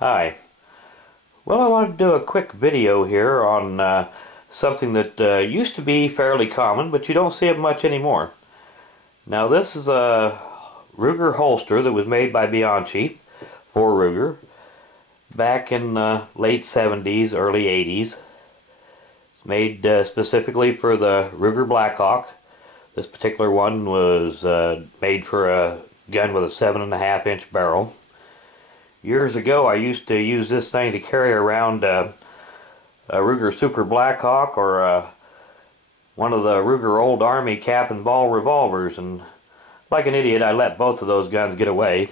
Hi. Well, I wanted to do a quick video here on something that used to be fairly common, but you don't see it much anymore. Now, this is a Ruger holster that was made by Bianchi for Ruger back in late 70s, early 80s. It's made specifically for the Ruger Blackhawk. This particular one was made for a gun with a 7.5-inch barrel. Years ago, I used to use this thing to carry around a Ruger Super Blackhawk or one of the Ruger Old Army cap and ball revolvers, and like an idiot, I let both of those guns get away.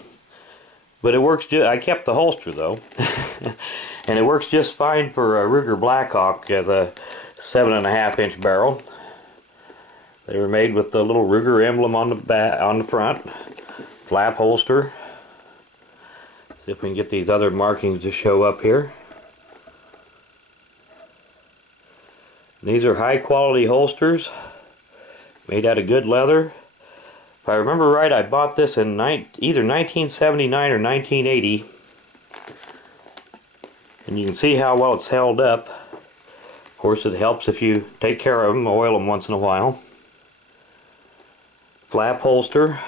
But it works. I kept the holster though, and it works just fine for a Ruger Blackhawk with a 7.5-inch barrel. They were made with the little Ruger emblem on the back, on the front, flap holster. See if we can get these other markings to show up here. These are high quality holsters made out of good leather. If I remember right, I bought this in either 1979 or 1980. And you can see how well it's held up. Of course, it helps if you take care of them, oil them once in a while. Flap holster.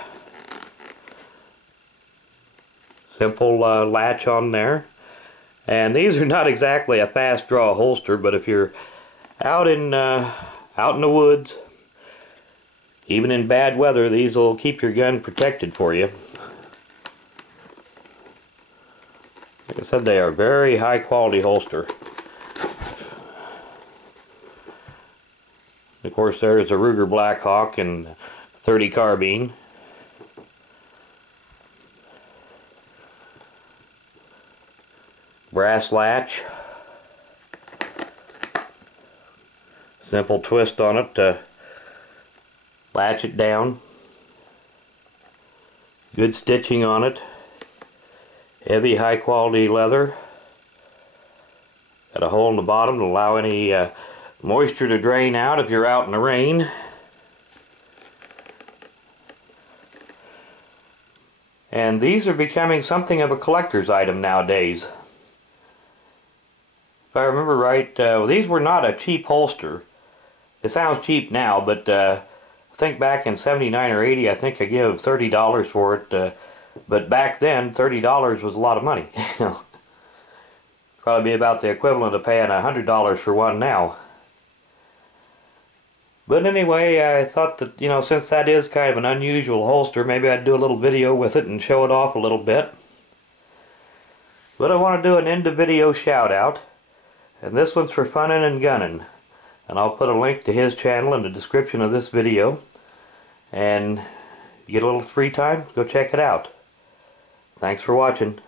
Simple latch on there. And these are not exactly a fast draw holster, but if you're out in the woods, even in bad weather, these will keep your gun protected for you. Like I said, they are very high quality holster. Of course, there's a Ruger Blackhawk and 30 carbine. Brass latch. Simple twist on it to latch it down. Good stitching on it. Heavy, high quality leather. Got a hole in the bottom to allow any moisture to drain out if you're out in the rain. And these are becoming something of a collector's item nowadays. If I remember right, these were not a cheap holster. It sounds cheap now, but I think back in 79 or 80, I think I gave $30 for it. But back then, $30 was a lot of money. Probably be about the equivalent of paying $100 for one now. But anyway, I thought that, since that is kind of an unusual holster, maybe I'd do a little video with it and show it off a little bit. But I want to do an end of video shout out. And this one's for FunninGunnin. And I'll put a link to his channel in the description of this video. And if you get a little free time, go check it out. Thanks for watching.